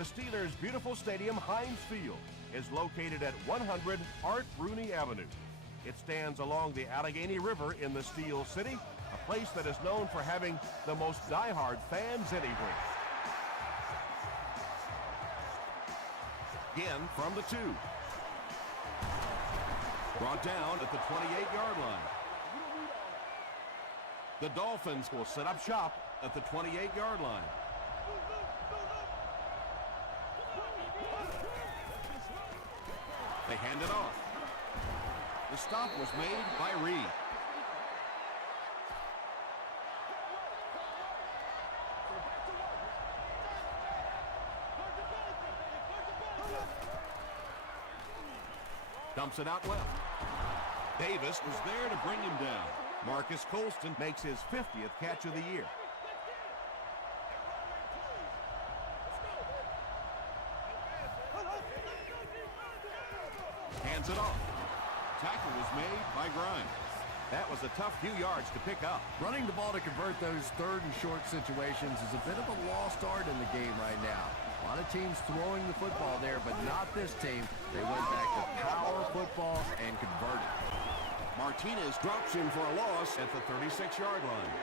The Steelers' beautiful stadium, Heinz Field, is located at 100 Art Rooney Avenue. It stands along the Allegheny River in the Steel City, a place that is known for having the most diehard fans anywhere. Again from the 2. Brought down at the 28-yard line. The Dolphins will set up shop at the 28-yard line. They hand it off. The stop was made by Reed. Dumps it out left. Davis was there to bring him down. Marcus Colston makes his 50th catch of the year. Hands it off. Tackle was made by Grimes. That was a tough few yards to pick up. Running the ball to convert those third and short situations is a bit of a lost art in the game right now. A lot of teams throwing the football there, but not this team. They went back to power football and converted. Martinez drops him for a loss at the 36-yard line.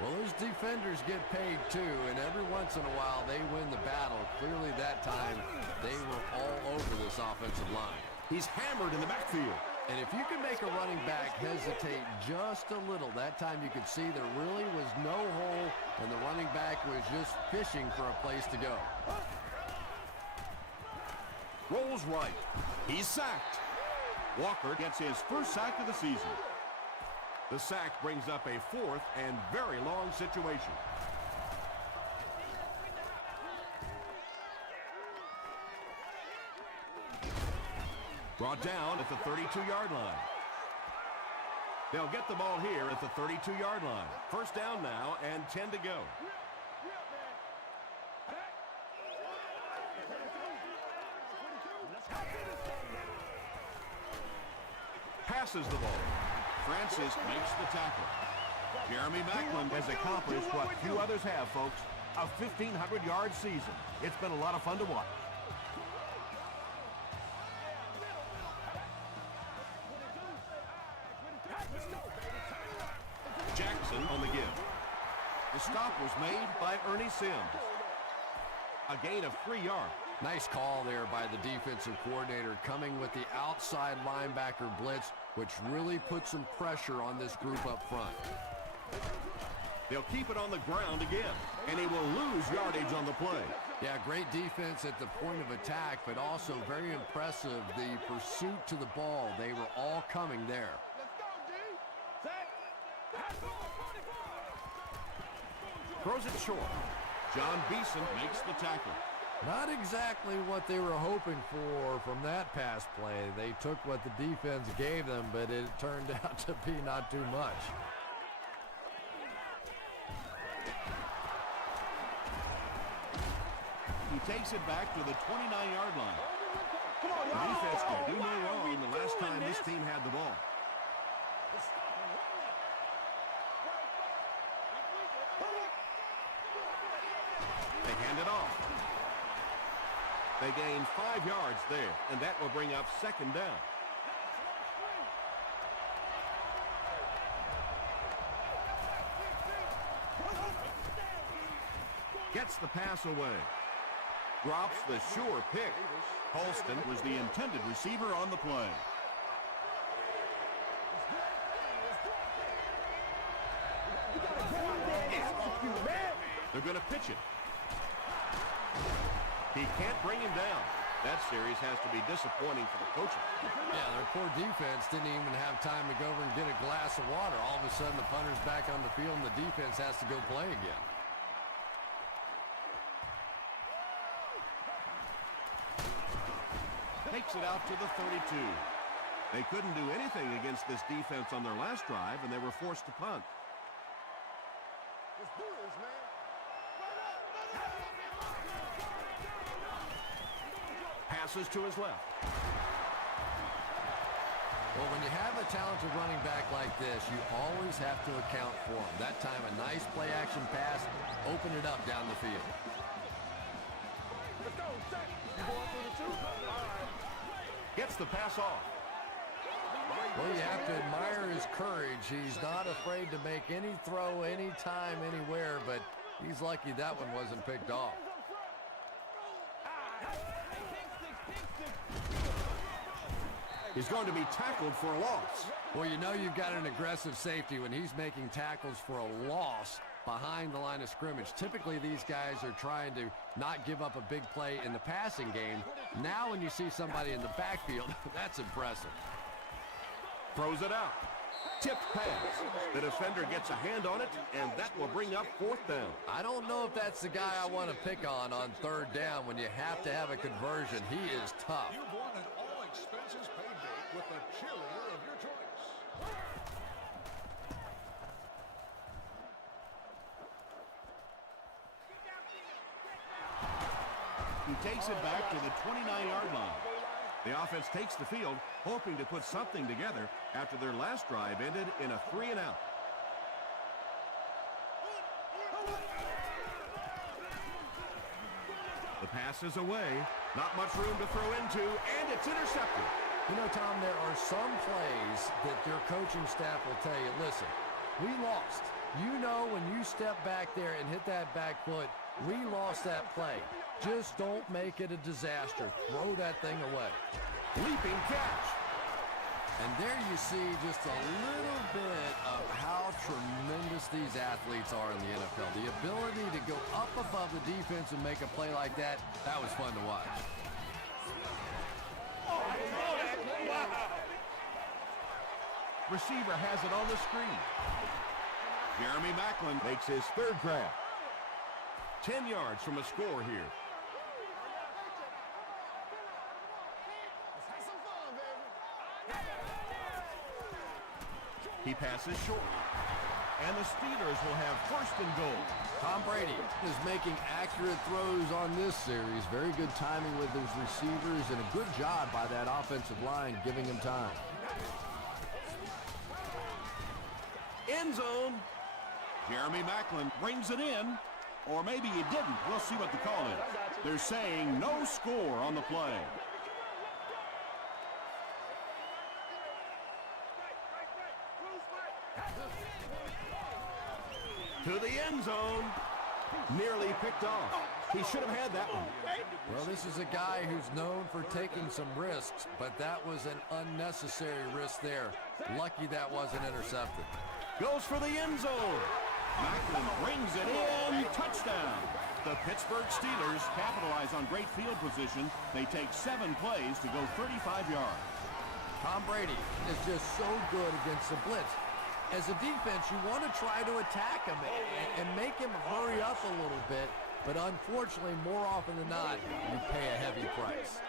Well, those defenders get paid too, and every once in a while they win the battle. Clearly that time they were all over this offensive line. He's hammered in the backfield. And if you can make a running back hesitate just a little, that time you could see there really was no hole, and the running back was just fishing for a place to go. Rolls right. He's sacked. Walker gets his first sack of the season. The sack brings up a fourth and very long situation. Brought down at the 32-yard line. They'll get the ball here at the 32-yard line. First down now and 10 to go. Passes the ball. Francis makes the tackle. Jeremy Maclin has accomplished what few others have, folks. A 1,500-yard season. It's been a lot of fun to watch. Jackson on the give. The stop was made by Ernie Sims. A gain of 3 yards. Nice call there by the defensive coordinator, coming with the outside linebacker blitz, which really put some pressure on this group up front. They'll keep it on the ground again, and he will lose yardage on the play. Yeah, great defense at the point of attack, but also very impressive the pursuit to the ball. They were all coming there. Throws it short. John Beeson makes the tackle. Not exactly what they were hoping for from that pass play. They took what the defense gave them, but it turned out to be not too much. He takes it back to the 29-yard line. The defense can do no wrong the last time this team had the ball. They hand it off. They gain 5 yards there, and that will bring up second down. Gets the pass away. Drops the sure pick. Holston was the intended receiver on the play. They're going to pitch it. He can't bring him down. That series has to be disappointing for the coaches. Yeah, their poor defense didn't even have time to go over and get a glass of water. All of a sudden, the punter's back on the field, and the defense has to go play again. Takes it out to the 32. They couldn't do anything against this defense on their last drive, and they were forced to punt. Let's do this, man. Passes to his left. Well, when you have a talented running back like this, you always have to account for him. That time, a nice play-action pass opened it up down the field. Gets the pass off. Well, you have to admire his courage. He's not afraid to make any throw, anytime, anywhere, but he's lucky that one wasn't picked off. He's going to be tackled for a loss. Well, you know you've got an aggressive safety when he's making tackles for a loss behind the line of scrimmage. Typically, these guys are trying to not give up a big play in the passing game. Now, when you see somebody in the backfield, that's impressive. Throws it out. Tipped pass. The defender gets a hand on it, and that will bring up 4th down. I don't know if that's the guy I want to pick on 3rd down when you have to have a conversion. He is tough. You've won an all-expenses paid date with the cheerleader of your choice. He takes it back to the 29-yard line. The offense takes the field, hoping to put something together after their last drive ended in a 3-and-out. The pass is away. Not much room to throw into, and it's intercepted. You know, Tom, there are some plays that your coaching staff will tell you, listen, we lost. You know when you step back there and hit that back foot, we lost that play. Just don't make it a disaster. Throw that thing away. Leaping catch. And there you see just a little bit of how tremendous these athletes are in the NFL. The ability to go up above the defense and make a play like that, that was fun to watch. Receiver has it on the screen. Jeremy Maclin makes his 3rd grab. 10 yards from a score here. He passes short. And the Steelers will have 1st and goal. Tom Brady is making accurate throws on this series. Very good timing with his receivers and a good job by that offensive line giving him time. End zone. Jeremy Maclin brings it in. Or maybe he didn't. We'll see what the call is. They're saying no score on the play. To the end zone. Nearly picked off. He should have had that one. Well, this is a guy who's known for taking some risks, but that was an unnecessary risk there. Lucky that wasn't intercepted. Goes for the end zone. Maclin brings it in. Touchdown. The Pittsburgh Steelers capitalize on great field position. They take 7 plays to go 35 yards. Tom Brady is just so good against the blitz. As a defense, you want to try to attack him and make him hurry up a little bit, but unfortunately, more often than not, you pay a heavy price.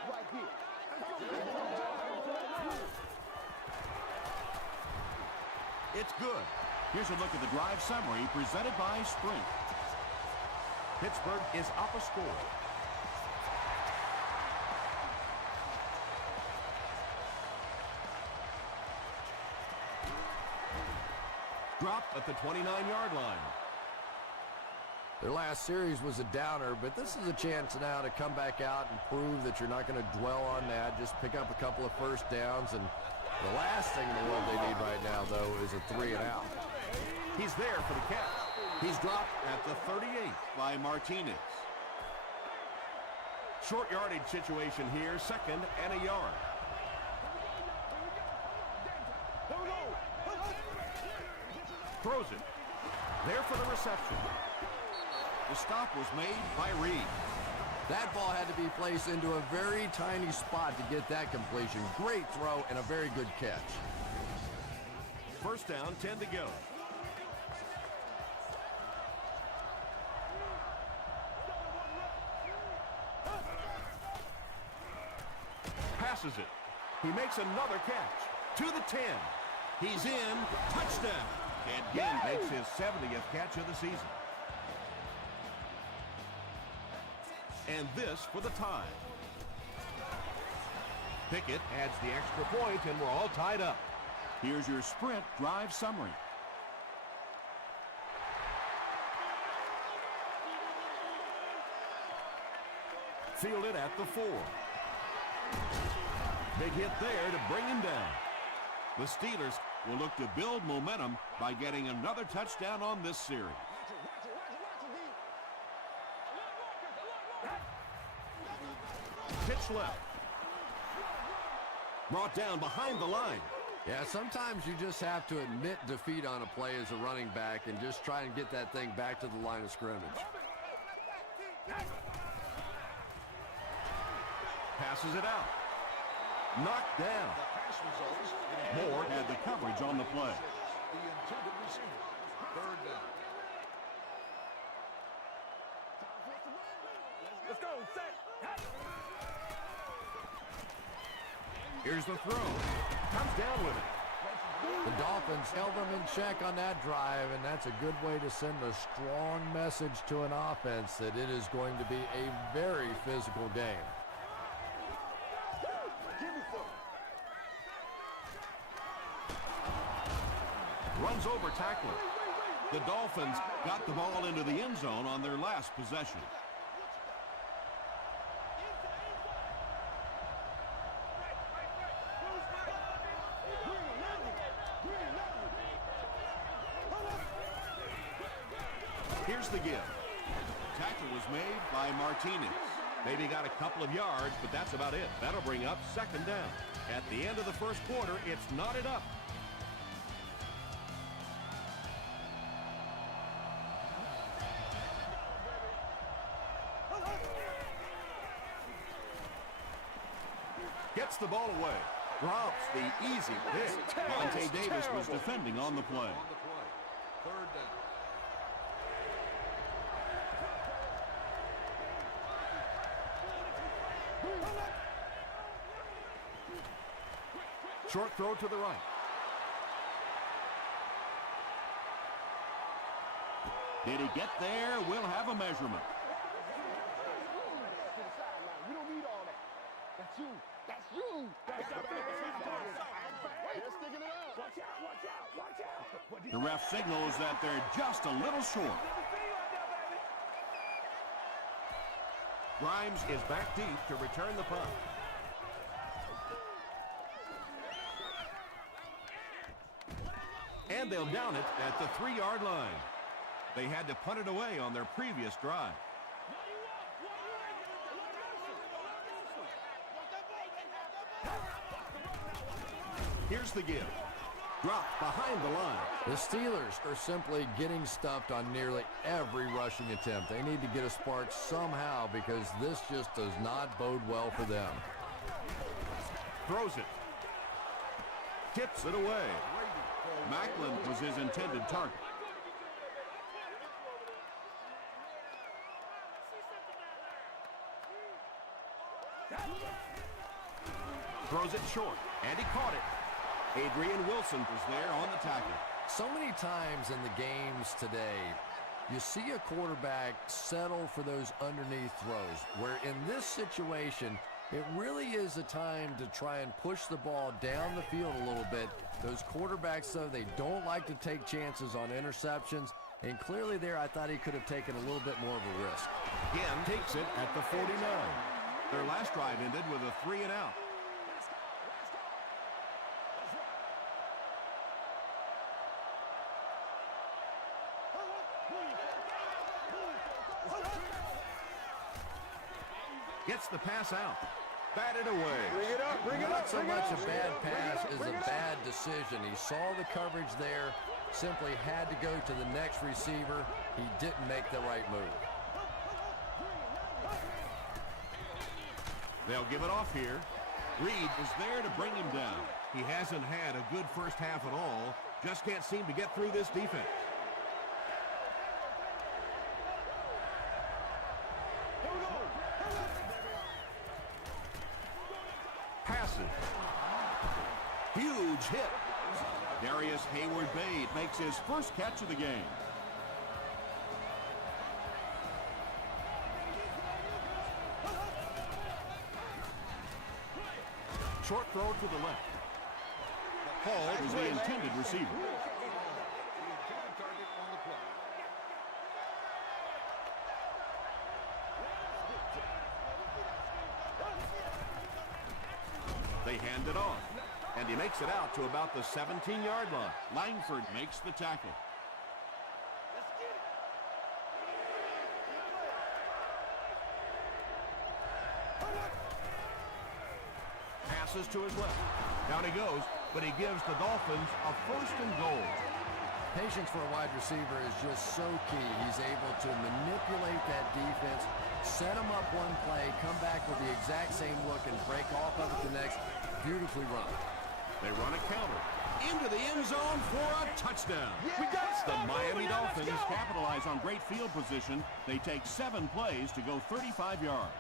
It's good. Here's a look at the drive summary presented by Sprint. Pittsburgh is up a score. Dropped at the 29-yard line. Their last series was a downer, but this is a chance now to come back out and prove that you're not going to dwell on that. Just pick up a couple of 1st downs, and the last thing in the world they need right now, though, is a 3-and-out. He's there for the catch. He's dropped at the 38 by Martinez. Short yardage situation here, 2nd and a yard. Throws it. There for the reception. The stop was made by Reed. That ball had to be placed into a very tiny spot to get that completion. Great throw and a very good catch. 1st down, 10 to go. Passes it. He makes another catch. To the 10. He's in. Touchdown. And again makes his 70th catch of the season. And this for the tie. Pickett adds the extra point, and we're all tied up. Here's your Sprint drive summary. Fielded at the 4. Big hit there to bring him down. The Steelers will look to build momentum by getting another touchdown on this series. Pitch left. Brought down behind the line. Yeah, sometimes you just have to admit defeat on a play as a running back and just try and get that thing back to the line of scrimmage. Passes it out. Knocked down. Moore had the coverage on the play. The intended receiver. Third down. Let's go, set. Here's the throw. Comes down with it. The Dolphins held them in check on that drive, and that's a good way to send a strong message to an offense that it is going to be a very physical game. Runs over tackler. The Dolphins got the ball into the end zone on their last possession. Here's the give. Tackle was made by Martinez. Maybe got a couple of yards, but that's about it. That'll bring up second down. At the end of the first quarter, it's knotted up. Gets the ball away. Drops the easy pick. Vontae Davis was defending on the play. Third down. Short throw to the right. Did he get there? We'll have a measurement. You don't need all that. That's you. That's you. That's sticking it out. Watch out, watch out, watch out. The ref signals that they're just a little short. Grimes is back deep to return the punt. And they'll down it at the 3-yard line. They had to punt it away on their previous drive. Here's the give. Dropped behind the line. The Steelers are simply getting stuffed on nearly every rushing attempt. They need to get a spark somehow because this just does not bode well for them. Throws it. Tips it away. Macklin was his intended target. Throws it short, and he caught it. Adrian Wilson was there on the tackle. So many times in the games today, you see a quarterback settle for those underneath throws, where in this situation, it really is a time to try and push the ball down the field a little bit. Those quarterbacks, though, they don't like to take chances on interceptions, and clearly there I thought he could have taken a little bit more of a risk. Again, takes it at the 49. Their last drive ended with a 3-and-out. Gets the pass out. Batted away. Bring it up, bring it Not up. so much a bad pass as a bad decision. He saw the coverage there, simply had to go to the next receiver. He didn't make the right move. They'll give it off here. Reed is there to bring him down. He hasn't had a good first half at all. Just can't seem to get through this defense. Passes. Huge hit. Darius Hayward-Bade makes his first catch of the game. Short throw to the left. Hall was the intended receiver. hand it off. And he makes it out to about the 17-yard line. Langford makes the tackle. Passes to his left. Down he goes, but he gives the Dolphins a 1st and goal. Patience for a wide receiver is just so key. He's able to manipulate that defense, set them up one play, come back with the exact same look, and break off of it the next. Beautifully run. They run a counter into the end zone for a touchdown. The Miami Dolphins capitalize on great field position. They take 7 plays to go 35 yards.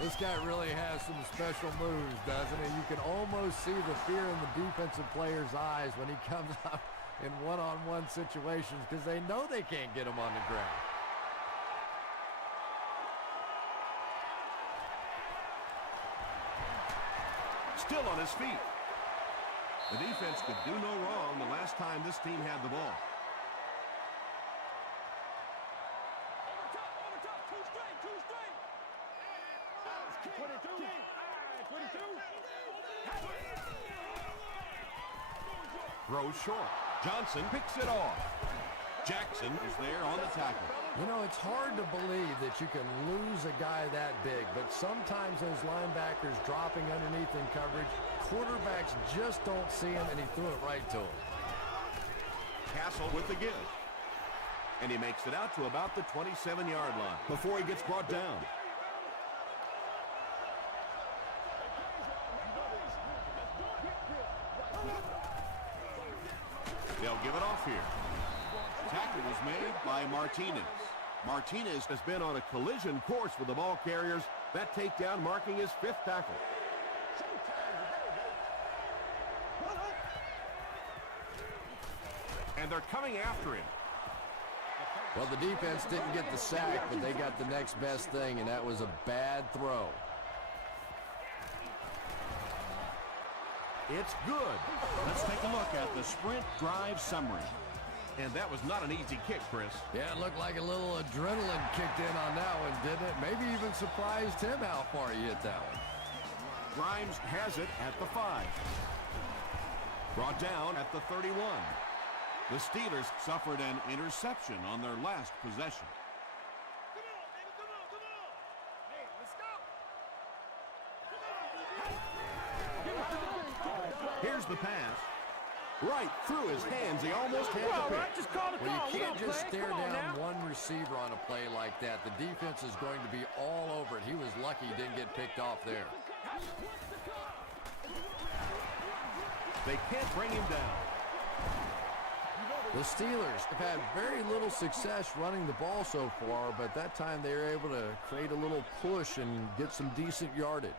This guy really has some special moves, doesn't he? You can almost see the fear in the defensive player's eyes when he comes up in one-on-one situations because they know they can't get him on the ground. Still on his feet. The defense could do no wrong the last time this team had the ball. Throws short. Johnson picks it off. Jackson is there on the tackle. You know, it's hard to believe that you can lose a guy that big, but sometimes those linebackers dropping underneath in coverage, quarterbacks just don't see him, and he threw it right to him. Castle with the give. And he makes it out to about the 27-yard line before he gets brought down. They'll give it off here. Tackle was made by Martinez. Martinez has been on a collision course with the ball carriers. That takedown marking his 5th tackle. And they're coming after him. Well, the defense didn't get the sack, but they got the next best thing, and that was a bad throw. It's good. Let's take a look at the sprint drive summary. And that was not an easy kick, Chris. Yeah, it looked like a little adrenaline kicked in on that one, didn't it? Maybe even surprised him how far he hit that one. Grimes has it at the 5. Brought down at the 31. The Steelers suffered an interception on their last possession. Here's the pass. Right through his hands. He almost had the pick. Well, you can't just stare down one receiver on a play like that. The defense is going to be all over it. He was lucky he didn't get picked off there. They can't bring him down. The Steelers have had very little success running the ball so far, but that time they were able to create a little push and get some decent yardage.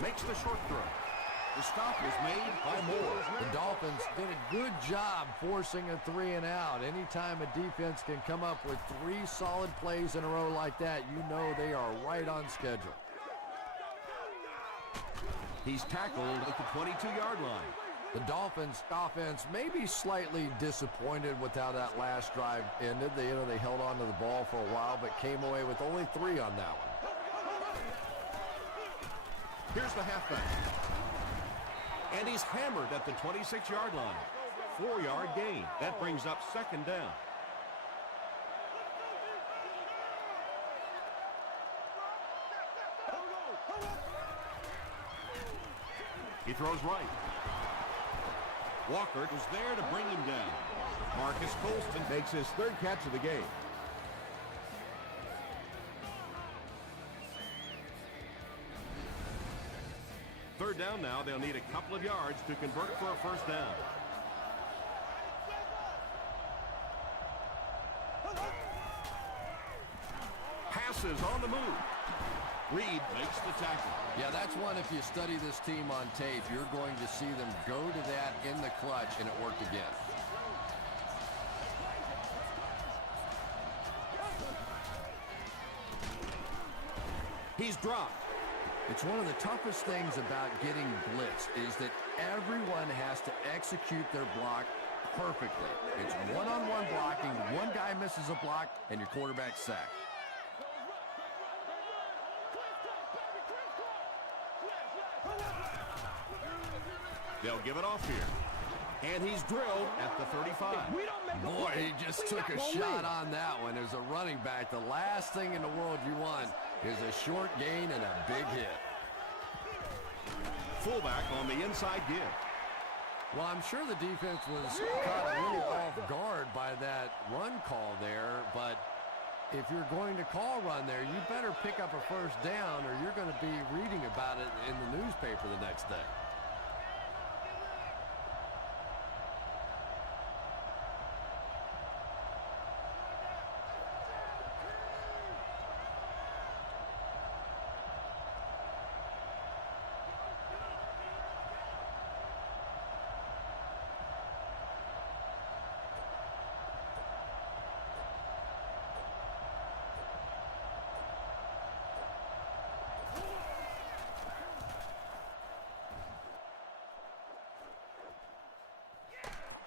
Makes the short throw. The stop was made by Moore. The Dolphins did a good job forcing a 3 and out. Anytime a defense can come up with 3 solid plays in a row like that, you know they are right on schedule. He's tackled at the 22-yard line. The Dolphins offense may be slightly disappointed with how that last drive ended. They held on to the ball for a while, but came away with only 3 on that one. Here's the halfback. And he's hammered at the 26-yard line. 4-yard gain. That brings up 2nd down. He throws right. Walker was there to bring him down. Marcus Colston makes his 3rd catch of the game. Third down now. They'll need a couple of yards to convert for a 1st down. Passes on the move. Reed makes the tackle. Yeah, that's one, if you study this team on tape, you're going to see them go to that in the clutch, and it worked again. He's dropped. It's one of the toughest things about getting blitzed is that everyone has to execute their block perfectly. It's one-on-one blocking. One guy misses a block, and your quarterback's sacked. They'll give it off here. And he's drilled at the 35. Boy, he just took a shot on that one. As a running back, the last thing in the world you want is a short gain and a big hit. Fullback on the inside give. Well, I'm sure the defense was caught a little off guard by that run call there, but if you're going to call run there, you better pick up a first down or you're going to be reading about it in the newspaper the next day.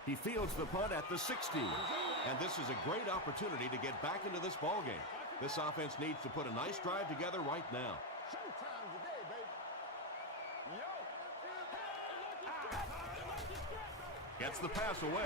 He fields the punt at the 16. And this is a great opportunity to get back into this ballgame. This offense needs to put a nice drive together right now. Showtime today, baby. Gets the pass away.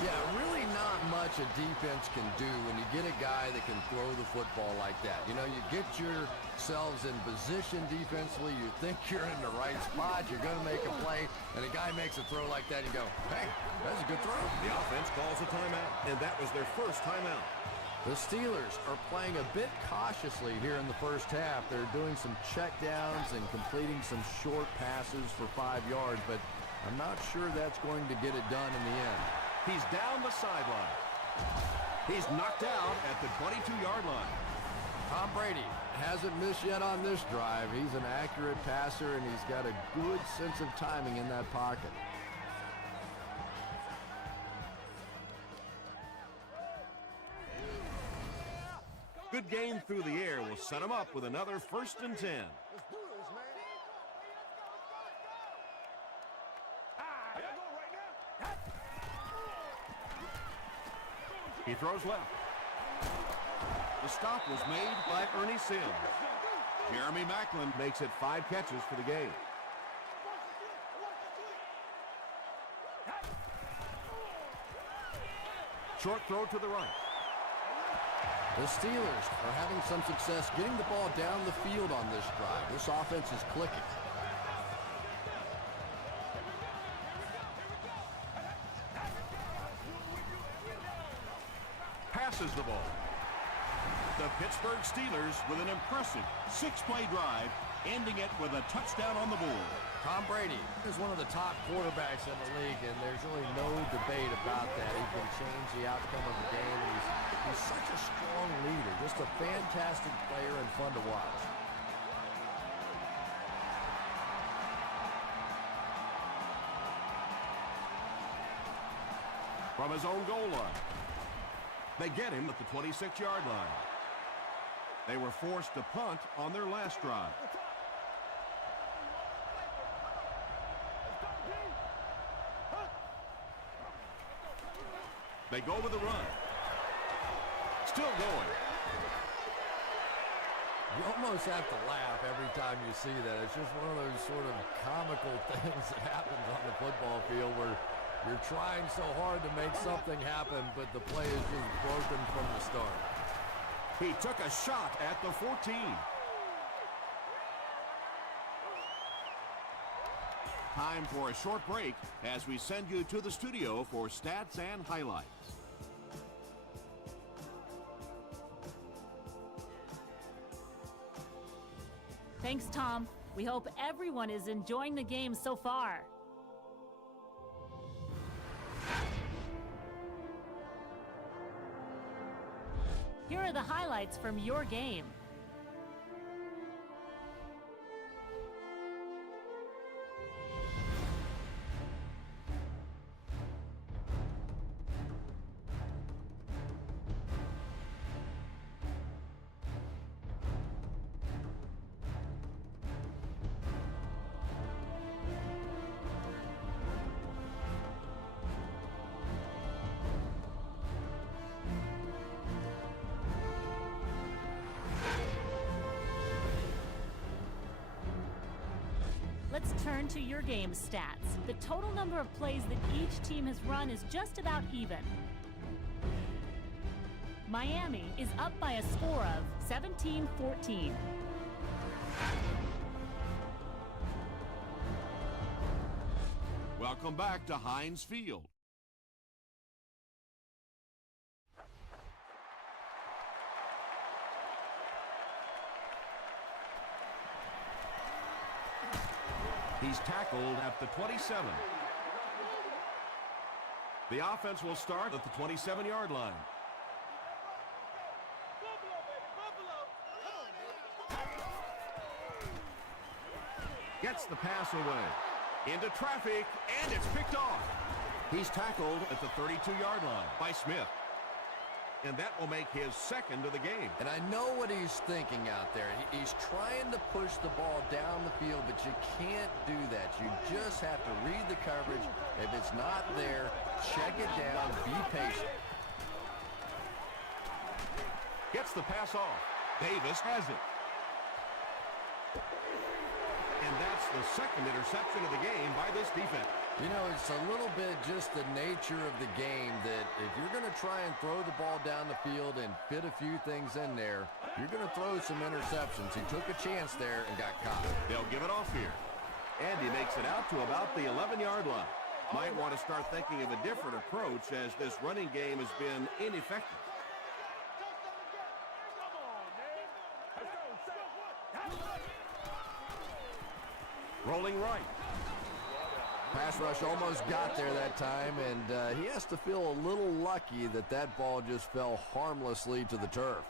Yeah, really not much a defense can do when you get a guy that can throw the football like that. You know, you get yourselves in position defensively, you think you're in the right spot, you're going to make a play, and a guy makes a throw like that, you go, hey, that's a good throw. The offense calls a timeout, and that was their first timeout. The Steelers are playing a bit cautiously here in the first half. They're doing some checkdowns and completing some short passes for 5 yards, but I'm not sure that's going to get it done in the end. He's down the sideline. He's knocked out at the 22-yard line. Tom Brady hasn't missed yet on this drive. He's an accurate passer, and he's got a good sense of timing in that pocket. Good gain through the air will set him up with another 1st and 10. Let's do this, man. He throws left. The stop was made by Ernie Sims. Jeremy Maclin Makes it 5 catches for the game. short throw to the right. The Steelers are having some success getting the ball down the field on this drive. This offense is clicking. Passes the ball. The Pittsburgh Steelers with an impressive 6-play drive, ending it with a touchdown on the board. Tom Brady is one of the top quarterbacks in the league, and there's really no debate about that. He can change the outcome of the game, and he's such a strong leader, just a fantastic player and fun to watch. From his own goal line. They get him at the 26-yard line. They were forced to punt on their last drive. They go with a run. Still going. You almost have to laugh every time you see that. It's just one of those sort of comical things that happens on the football field where you're trying so hard to make something happen, but the play is just broken from the start. He took a shot at the 14. Time for a short break as we send you to the studio for stats and highlights. Thanks, Tom. We hope everyone is enjoying the game so far. Here are the highlights from your game. let's turn to your game stats. The total number of plays that each team has run is just about even. Miami is up by a score of 17-14. Welcome back to Heinz Field. He's tackled at the 27. The offense will start at the 27-yard line. Gets the pass away. Into traffic, and it's picked off. He's tackled at the 32-yard line by Smith. And that will make his second of the game. And I know what he's thinking out there. He's trying to push the ball down the field, but you can't do that. You just have to read the coverage. If it's not there, check it down, be patient. Gets the pass off. Davis has it. And that's the second interception of the game by this defense. You know, it's a little bit just the nature of the game that if you're going to try and throw the ball down the field and fit a few things in there, you're going to throw some interceptions. He took a chance there and got caught. They'll give it off here. And he makes it out to about the 11-yard line. Might want to start thinking of a different approach as this running game has been ineffective. Rolling right. Pass rush almost got there that time, and he has to feel a little lucky that that ball just fell harmlessly to the turf.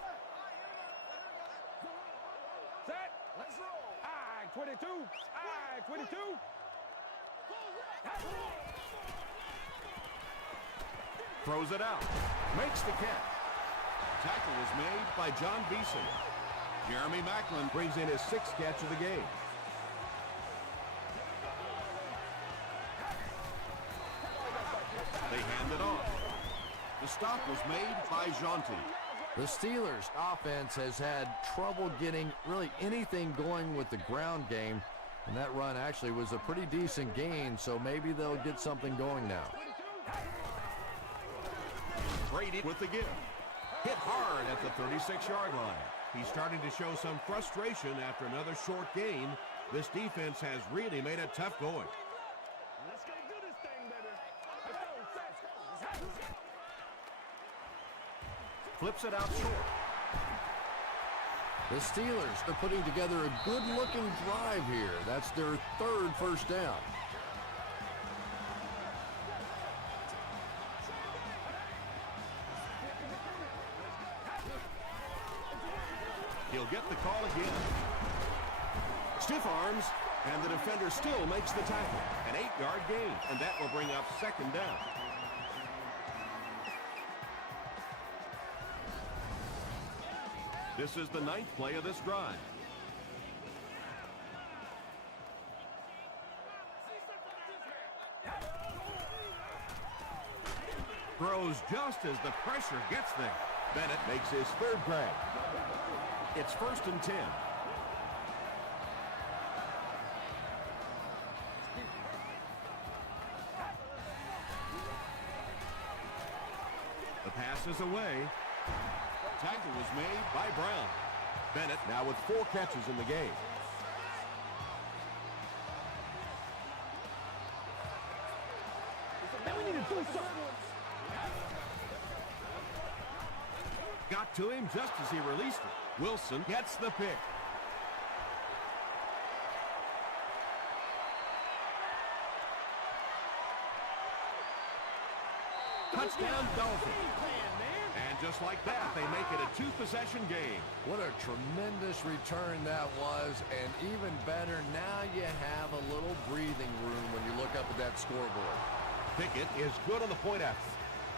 Set. Let's roll. I-22. I-22. Throws it out. Makes the catch. Tackle was made by John Beeson. Jeremy Macklin brings in his sixth catch of the game. They hand it off. The stop was made by Jonty. The Steelers' offense has had trouble getting really anything going with the ground game, and that run actually was a pretty decent gain, so maybe they'll get something going now. Brady with the give. Hit hard at the 36-yard line. He's starting to show some frustration after another short gain. This defense has really made it tough going. Let's go do this thing, baby. Let's go. Flips it out short. The Steelers are putting together a good-looking drive here. That's their third first down. He'll get the call again. Stiff arms, and the defender still makes the tackle. An 8-yard gain, and that will bring up second down. This is the 9th play of this drive. Throws just as the pressure gets there. Bennett makes his third grab. It's 1st and 10. The pass is away. Tackle was made by Brown. Bennett now with 4 catches in the game. Now we need to do something. Got to him just as he released it. Wilson gets the pick. Touchdown Dolphins. And just like that, they make it a 2-possession game. What a tremendous return that was, and even better, now you have a little breathing room when you look up at that scoreboard. Pickett is good on the point after.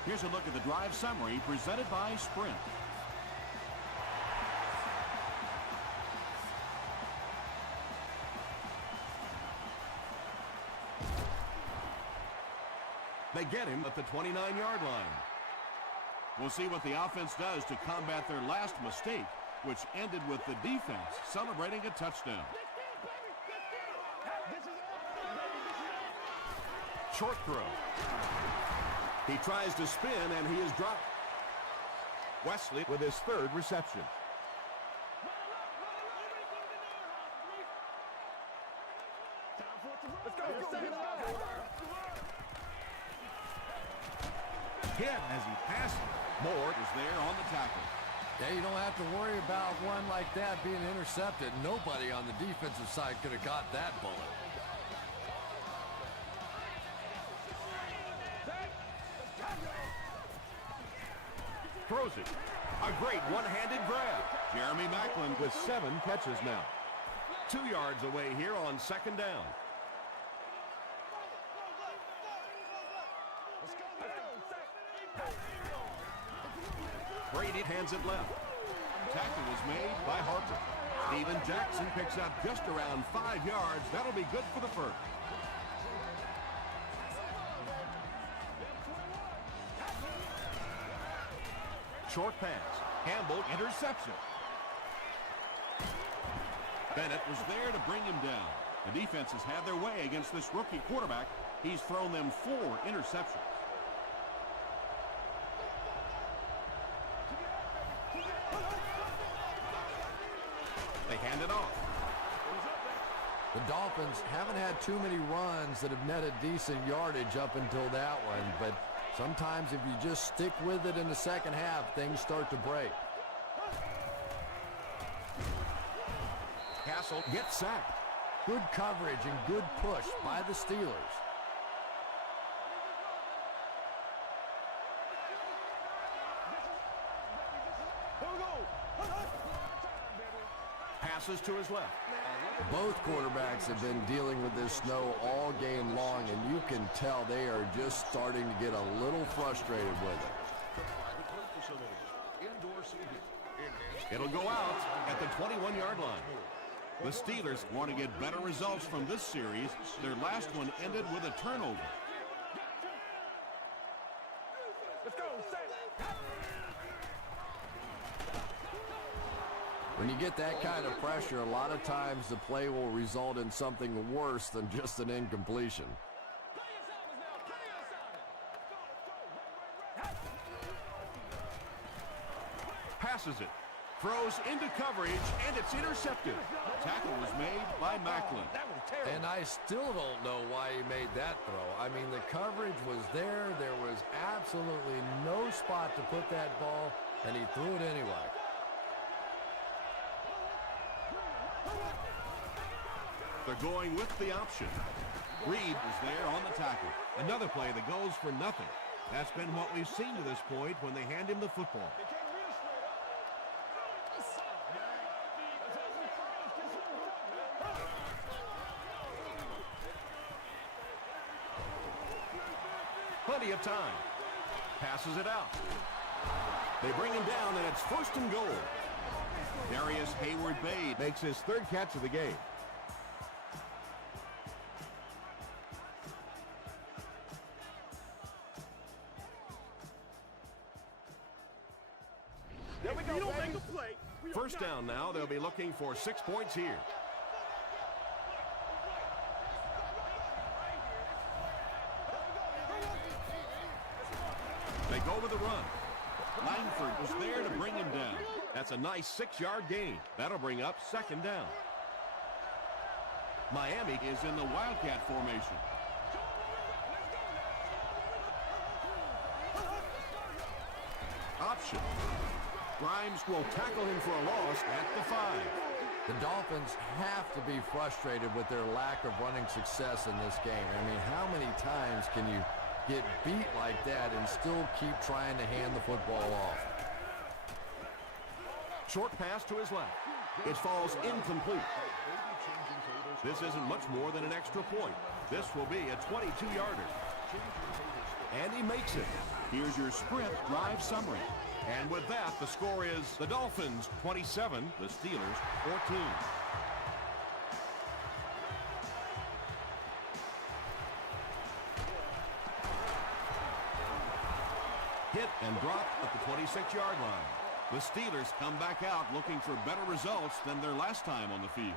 Here's a look at the drive summary presented by Sprint. They get him at the 29-yard line. We'll see what the offense does to combat their last mistake, which ended with the defense celebrating a touchdown. This is Short throw. He tries to spin, and he is dropped. Wesley with his third reception. Hit as he passes. Moore is there on the tackle. Yeah, you don't have to worry about one like that being intercepted. Nobody on the defensive side could have got that bullet. Throws it. A great one-handed grab. Jeremy Maclin With 7 catches now. 2 yards away here on second down. Brady hands it left. Tackle was made by Harper. Steven Jackson picks up just around 5 yards. That'll be good for the first. Short pass. Campbell, interception. Bennett was there to bring him down. The defense has had their way against this rookie quarterback. He's thrown them 4 interceptions. They hand it off. The Dolphins haven't had too many runs that have netted decent yardage up until that one, but sometimes if you just stick with it in the second half, things start to break. Castle gets sacked. Good coverage and good push by the Steelers. Passes to his left. Both quarterbacks have been dealing with this snow all game long, and you can tell they are just starting to get a little frustrated with it. It'll go out at the 21-yard line. The Steelers want to get better results from this series. Their last one ended with a turnover. Let's go, When you get that kind of pressure, a lot of times the play will result in something worse than just an incompletion. Passes it. Throws into coverage, and it's intercepted. Tackle was made by Maclin. And I still don't know why he made that throw. I mean, the coverage was there. There was absolutely no spot to put that ball, and he threw it anyway. They're going with the option. Reed is there on the tackle. Another play that goes for nothing. That's been what we've seen to this point when they hand him the football. Plenty of time. Passes it out. They bring him down, and it's 1st and goal. Darius Hayward-Bade Makes his 3rd catch of the game. There we go, don't make a play. First down now. They'll be looking for 6 points here. They go with a run. Langford was there to bring him down. That's a nice 6-yard gain. That'll bring up 2nd down. Miami is in the Wildcat formation. Option. Grimes will tackle him for a loss at the 5. The Dolphins have to be frustrated with their lack of running success in this game. I mean, how many times can you get beat like that and still keep trying to hand the football off? Short pass to his left. It falls incomplete. This isn't much more than an extra point. This will be a 22-yarder. And he makes it. Here's your sprint drive summary. And with that, the score is the Dolphins 27, the Steelers 14. Hit and dropped at the 26-yard line. The Steelers come back out looking for better results than their last time on the field.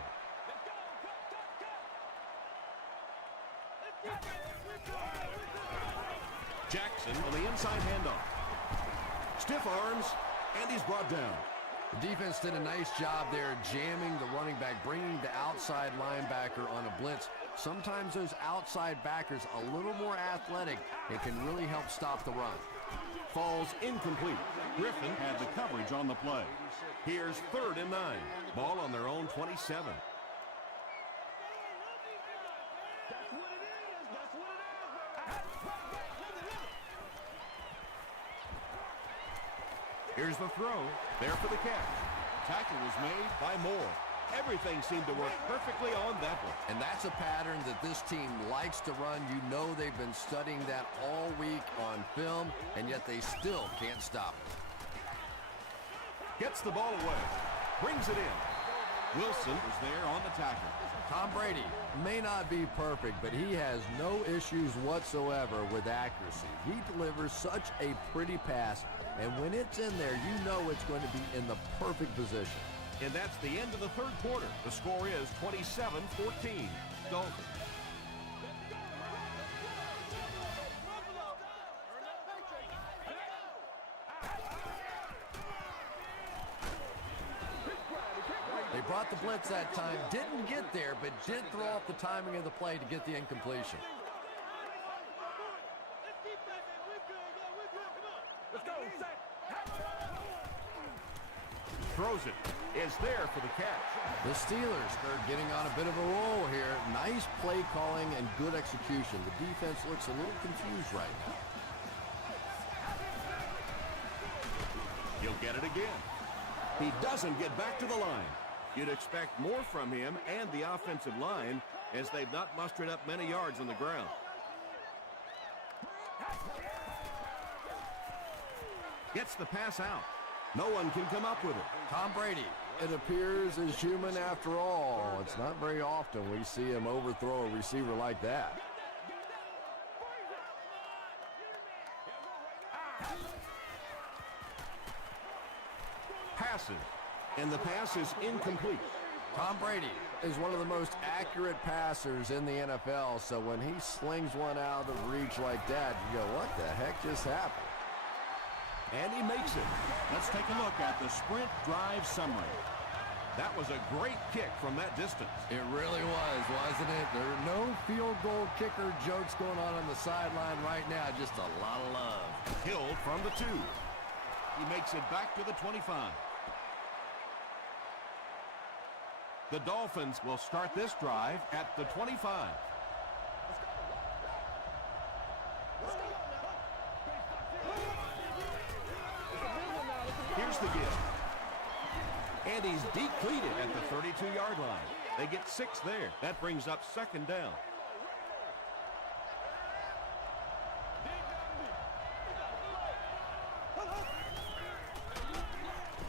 Jackson on the inside handoff. Stiff arms, and he's brought down. The defense did a nice job there jamming the running back, bringing the outside linebacker on a blitz. Sometimes those outside backers a little more athletic and can really help stop the run. Falls incomplete. Griffin had the coverage on the play. Here's 3rd and 9. Ball on their own 27. That's what it is. That's what it is, baby. Here's the throw. There for the catch. Tackle was made by Moore. Everything seemed to work perfectly on that one. And that's a pattern that this team likes to run. You know they've been studying that all week on film, and yet they still can't stop it. Gets the ball away. Brings it in. Wilson is there on the tackle. Tom Brady may not be perfect, but he has no issues whatsoever with accuracy. He delivers such a pretty pass, and when it's in there, you know it's going to be in the perfect position. And that's the end of the 3rd quarter. The score is 27-14. Dolphins. They brought the blitz that time, didn't get there, but did throw off the timing of the play to get the incompletion. Let's go, Zach. Throws it. Is there for the catch. The Steelers are getting on a bit of a roll here. Nice play calling and good execution. The defense looks a little confused right now. He'll get it again. He doesn't get back to the line. You'd expect more from him and the offensive line as they've not mustered up many yards on the ground. Gets the pass out. No one can come up with it. Tom Brady, it appears, is human after all. It's not very often we see him overthrow a receiver like that. Passes, and the pass is incomplete. Tom Brady is one of the most accurate passers in the NFL, so when he slings one out of reach like that, you go, what the heck just happened? And he makes it. Let's take a look at the sprint drive summary. That was a great kick from that distance. It really was, wasn't it? There are no field goal kicker jokes going on the sideline right now. Just a lot of love. Hill from the 2. He makes it back to the 25. The Dolphins will start this drive at the 25. Here's the give. And he's depleted at the 32-yard line. They get 6 there. That brings up 2nd down.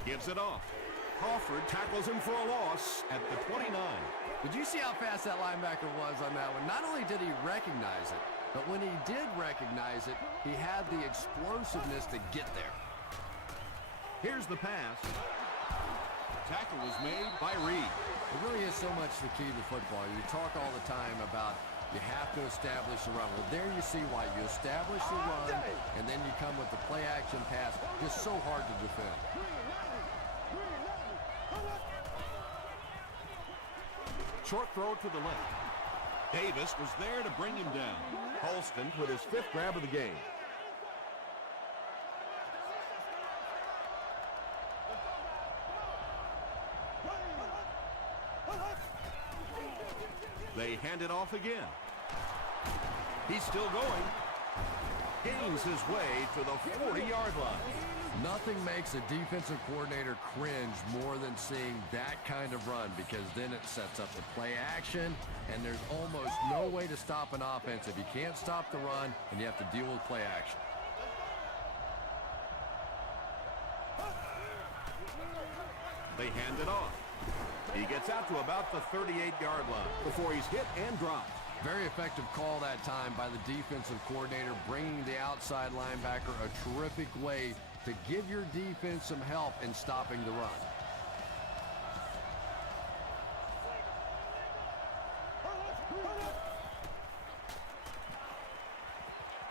Gives it off. Crawford tackles him for a loss at the 29. Did you see how fast that linebacker was on that one? Not only did he recognize it, but when he did recognize it, he had the explosiveness to get there. Here's the pass. Tackle was made by Reed. It really is so much the key to football. You talk all the time about you have to establish the run. Well, there you see why. You establish the run, and then you come with the play-action pass. Just so hard to defend. Short throw to the left. Davis was there to bring him down. Holston with his 5th grab of the game. They hand it off again. He's still going. Gains his way to the 40-yard line. Nothing makes a defensive coordinator cringe more than seeing that kind of run, because then it sets up the play action, and there's almost no way to stop an offense if you can't stop the run and you have to deal with play action. They hand it off. He gets out to about the 38-yard line before he's hit and dropped. Very effective call that time by the defensive coordinator, bringing the outside linebacker a terrific way to give your defense some help in stopping the run.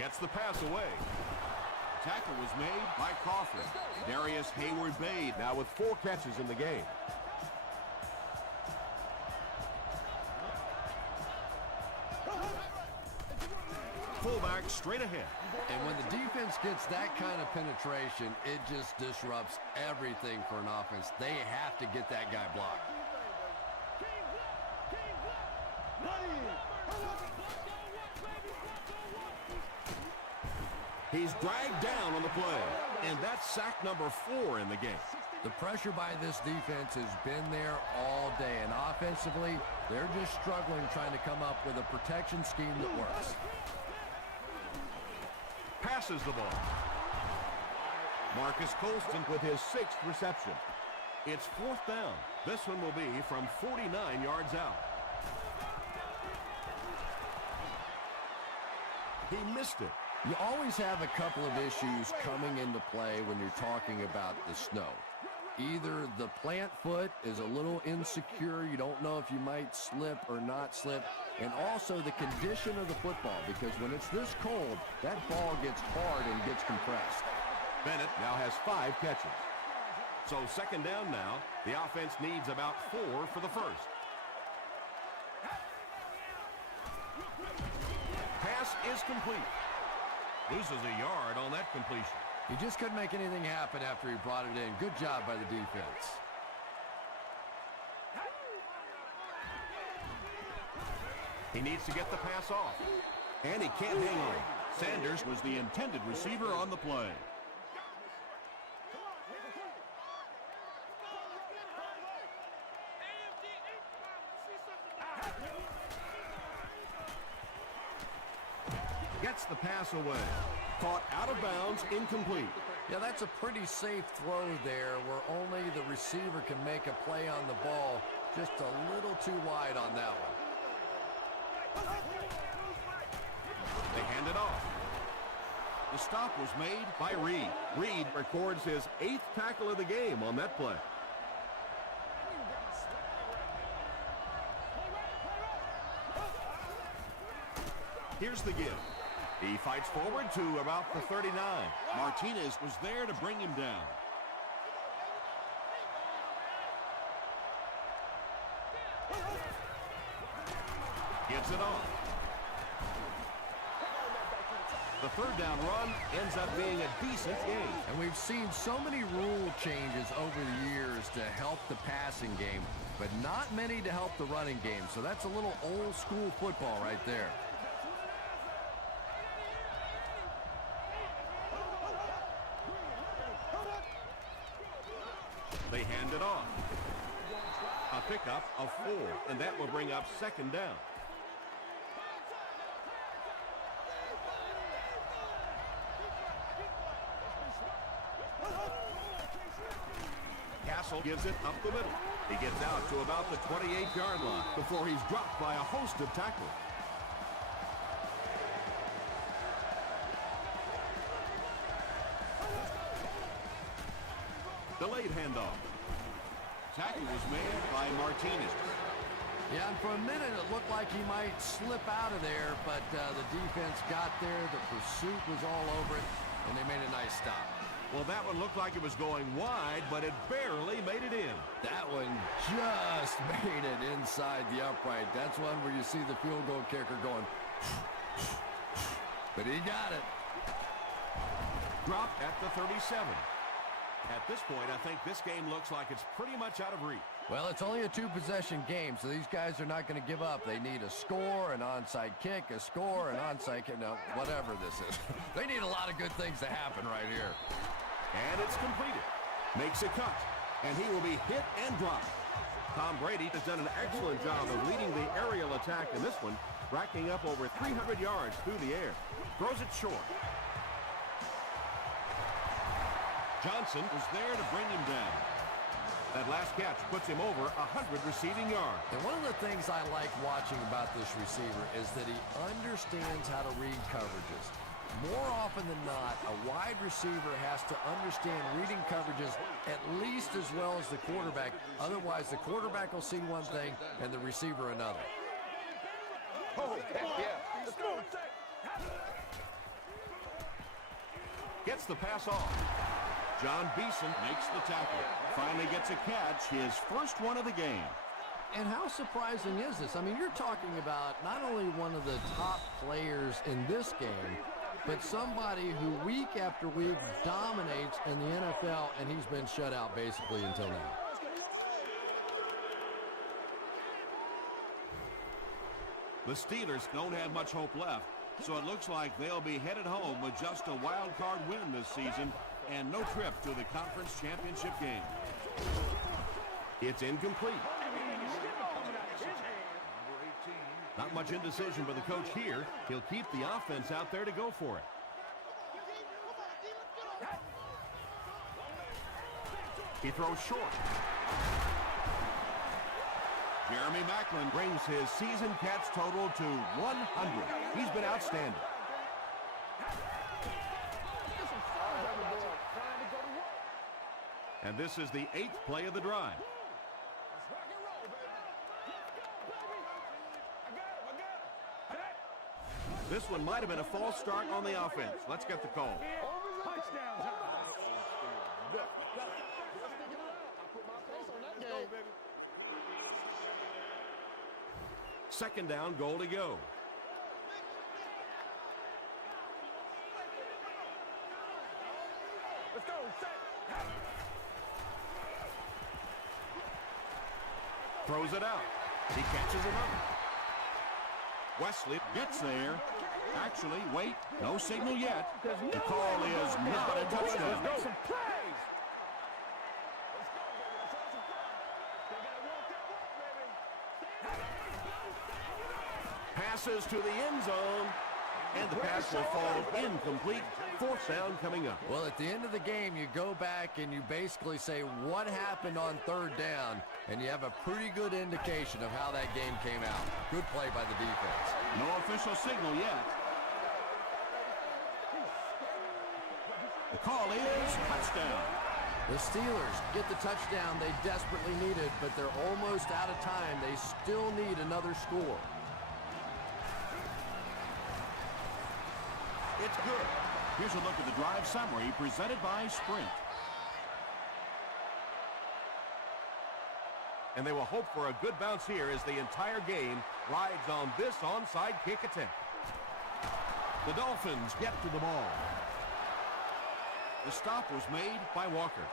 Gets the pass away. Tackle was made by Crawford. Darius Hayward-Bade Now with 4 catches in the game. fullback straight ahead. And when the defense gets that kind of penetration, it just disrupts everything for an offense. They have to get that guy blocked. He's dragged down on the play, and that's sack number 4 in the game. The pressure by this defense has been there all day, and offensively, they're just struggling trying to come up with a protection scheme that works. Passes the ball. Marcus Colston with his 6th reception. It's 4th down. This one will be from 49 yards out. He missed it. You always have a couple of issues coming into play when you're talking about the snow. Either the plant foot is a little insecure, you don't know if you might slip or not slip, and also the condition of the football, because when it's this cold, that ball gets hard and gets compressed. Bennett now has 5 catches. So 2nd down now. The offense needs about 4 for the first. Pass is complete. Loses a yard on that completion. He just couldn't make anything happen after he brought it in. Good job by the defense. He needs to get the pass off. And he can't hang on. Sanders was the intended receiver on the play. Gets the pass away. Caught out of bounds, incomplete. Yeah, that's a pretty safe throw there where only the receiver can make a play on the ball. Just a little too wide on that one. They hand it off. The stop was made by Reed. Reed records his 8th tackle of the game on that play. Here's the give. He fights forward to about the 39. Martinez was there to bring him down. Gets it on. The 3rd down run ends up being a decent game. And we've seen so many rule changes over the years to help the passing game, but not many to help the running game. So that's a little old school football right there. They hand it off. A pickup of 4, and that will bring up 2nd down. Castle gives it up the middle. He gets out to about the 28-yard line before he's dropped by a host of tackles. Delayed handoff. Tackle was made by Martinez. Yeah, and for a minute it looked like he might slip out of there, but the defense got there, the pursuit was all over it, and they made a nice stop. Well, that one looked like it was going wide, but it barely made it in. That one just made it inside the upright. That's one where you see the field goal kicker going, but he got it. Dropped at the 37. At this point, I think this game looks like it's pretty much out of reach. Well, it's only a 2-possession game, so these guys are not going to give up. They need a score, an onside kick, a score, an onside kick. No, whatever this is. They need a lot of good things to happen right here. And it's completed. Makes a cut. And he will be hit and dropped. Tom Brady has done an excellent job of leading the aerial attack in this one, racking up over 300 yards through the air. Throws it short. Johnson was there to bring him down. That last catch puts him over 100 receiving yards. And one of the things I like watching about this receiver is that he understands how to read coverages. More often than not, a wide receiver has to understand reading coverages at least as well as the quarterback. Otherwise, the quarterback will see one thing and the receiver another. Oh, heck yeah. Let's go. Gets the pass off. John Beeson makes the tackle. Finally gets a catch, his first one of the game. And how surprising is this? I mean, you're talking about not only one of the top players in this game, but somebody who week after week dominates in the NFL, and he's been shut out basically until now. The Steelers don't have much hope left, so it looks like they'll be headed home with just a wild card win this season and no trip to the conference championship game. It's incomplete. Not much indecision by the coach here. He'll keep the offense out there to go for it. He throws short. Jeremy Maclin brings his season catch total to 100. He's been outstanding. And this is the 8th play of the drive. This one might have been a false start on the offense. Let's get the call. Second down, goal to go. Let's go. Throws it out. He catches it up. Wesley gets there. Actually, wait, no signal yet. The call is not a touchdown. Passes to the end zone, and the pass will fall incomplete. Fourth down coming up. Well, at the end of the game, you go back and you basically say what happened on third down, and you have a pretty good indication of how that game came out. Good play by the defense. No official signal yet. The call is touchdown. The Steelers get the touchdown they desperately needed, but they're almost out of time. They still need another score. It's good. Here's a look at the drive summary presented by Sprint. And they will hope for a good bounce here as the entire game rides on this onside kick attempt. The Dolphins get to the ball. The stop was made by Walker.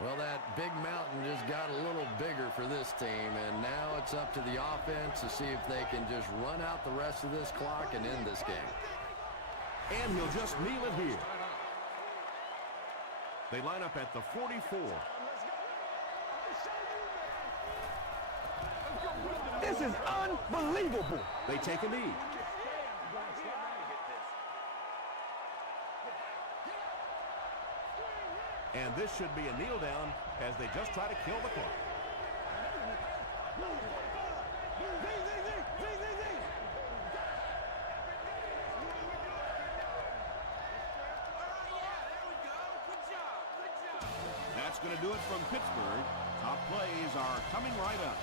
Well, that big mountain just got a little bigger for this team, and now it's up to the offense to see if they can just run out the rest of this clock and end this game. And he'll just kneel it here. They line up at the 44. This is unbelievable. They take a knee. And this should be a kneel down as they just try to kill the clock. That's going to do it from Pittsburgh. Top plays are coming right up.